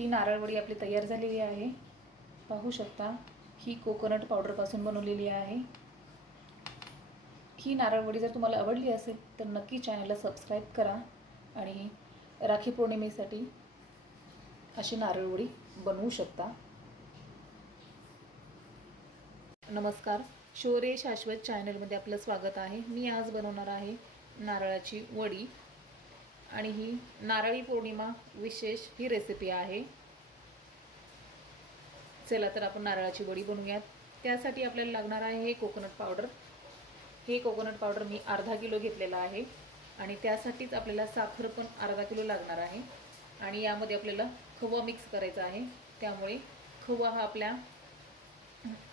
ही नारळवडी आपली तयार झालेली आहे. पाहू शकता ही कोकोनट पावडरपासून बनवलेली आहे. ही नारळवडी जर तुम्हाला आवडली असेल तर नक्की चॅनलला सबस्क्राईब करा आणि राखी पौर्णिमेसाठी अशी नारळवडी बनवू शकता. नमस्कार. शोरे शाश्वत चॅनलमध्ये आपलं स्वागत आहे. मी आज बनवणार आहे नारळाची वडी. आणि ही नारळी पौर्णिमा विशेष ही रेसिपी आहे. चला तर आपण नारळाची वडी बनवूयात. त्यासाठी आपल्याला लागणार आहे हे कोकोनट पावडर हे कोकोनट पावडर मी अर्धा किलो घेतलेला आहे आणि त्यासाठीच आपल्याला साखर पण अर्धा किलो लागणार आहे. आणि यामध्ये आपल्याला खवा मिक्स करायचा आहे. त्यामुळे खवा हा आपल्या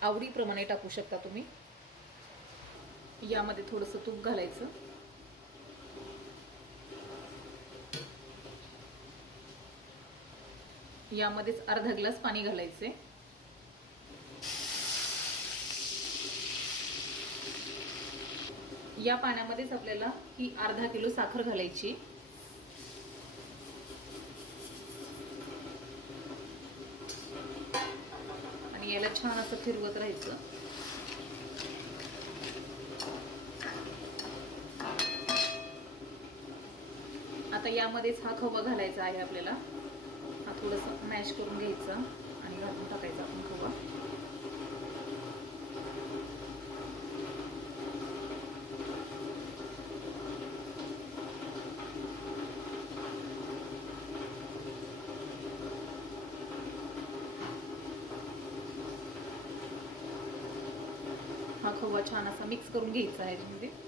आवडीप्रमाणे टाकू शकता तुम्ही. यामध्ये थोडंसं तूप घालायचं. यामध्येच अर्धा ग्लास पाणी घालायचे. या पाण्यामध्येच आपल्याला ही अर्धा किलो साखर घालायची. आणि याला छान असं फिरवत राहायचं. आता यामध्येच हा खवा घालायचा आहे आपल्याला. थोडंसं मॅश करून घ्यायचं आणि घालून टाकायचा आपण खवा हा खवा छान असा मिक्स करून घ्यायचा आहे याच्यामध्ये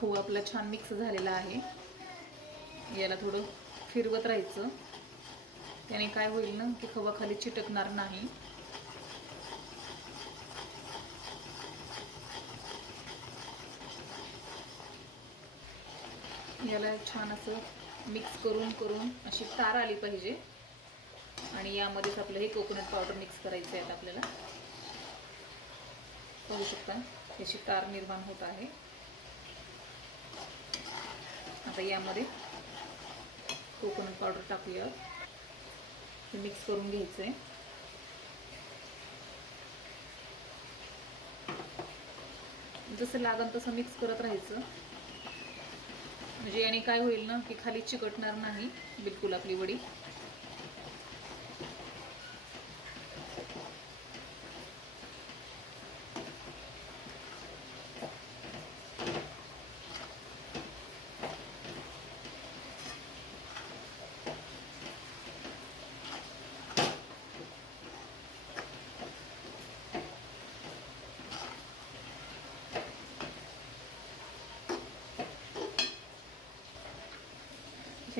खऊ खवा आपला छान मिक्स झालेला आहे. याला थोडं फिरवत राहायचं. त्याने काय होईल ना की खवा खाली चिटकणार नाही. याला छान असं मिक्स करून करून अशी तार आली पाहिजे. आणि यामध्येच आपलं हे कोकोनट पावडर मिक्स करायचं आहे आता आपल्याला. पाहू शकता याची तार निर्माण होत आहे. आता यामध्ये कोकोनट पावडर टाकूया. हे मिक्स करून घ्यायचं आहे जसं लागेल तसं मिक्स करत राहायचं. म्हणजे याने काय होईल ना की खाली चिकटणार नाही बिलकुल आपली वडी.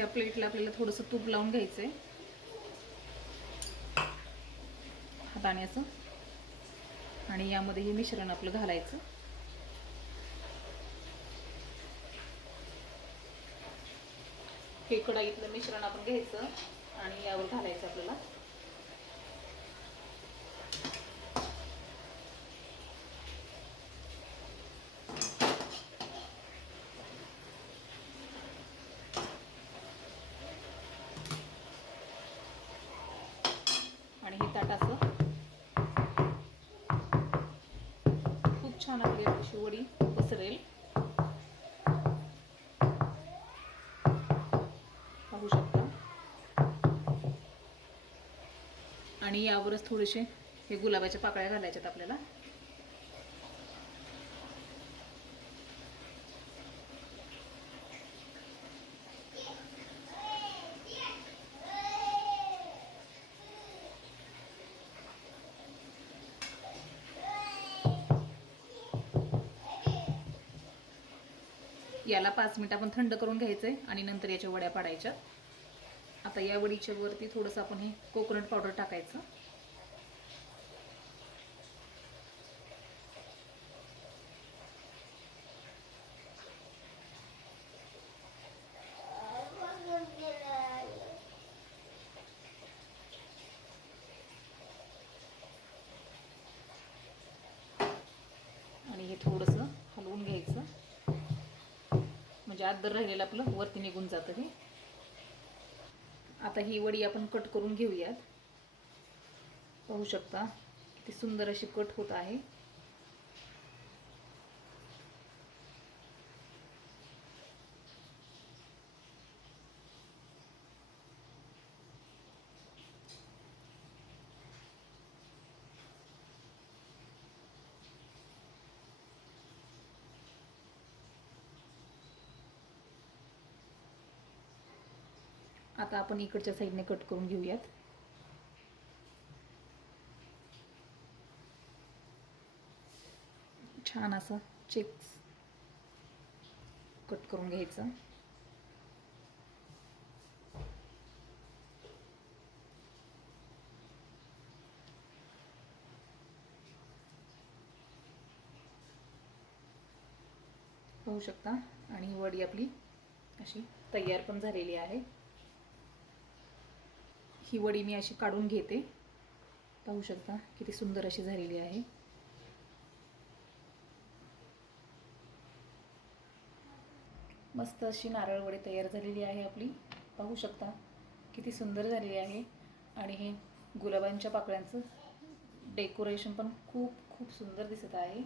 ह्या प्लेटला आपल्याला थोडंसं तूप लावून घ्यायचं आहे हाताने असं आणि यामध्ये हे मिश्रण आपलं घालायचं. हे कढाईतलं मिश्रण आपण घ्यायचं आणि यावर घालायचं आपल्याला. आणि असं. खूप छान आपली अशी वडी पसरेल. पाहू शकता. आणि यावरच थोडेसे हे गुलाबाच्या पाकळ्या घालायच्यात आपल्याला. याला पाच मिनिट आपण थंड करून घ्यायचं आहे आणि नंतर याच्या वड्या पाडायच्या. आता या वडीच्या वरती थोडंसं आपण हे कोकोनट पावडर टाकायचं. म्हणजे आदर राहिलेलं आपलं वरती निघून जातं हे. आता ही वडी आपण कट करून घेऊयात. पाहू शकता किती सुंदर अशी कट होत आहे. आता आपण इकडच्या साईडने कट करून घेऊयात. छान असं चेक्स कट करून घ्यायचं. पाहू शकता? आणि वडी आपली अशी तयार पण झालेली आहे. ही वडी मी अशी काढून घेते. पाहू शकता किती सुंदर अशी झालेली आहे. मस्त अशी नारळ वडी तयार झालेली आहे आपली. पाहू शकता किती सुंदर झालेली आहे. आणि हे गुलाबांच्या पाकळ्यांचं डेकोरेशन पण खूप खूप सुंदर दिसत आहे.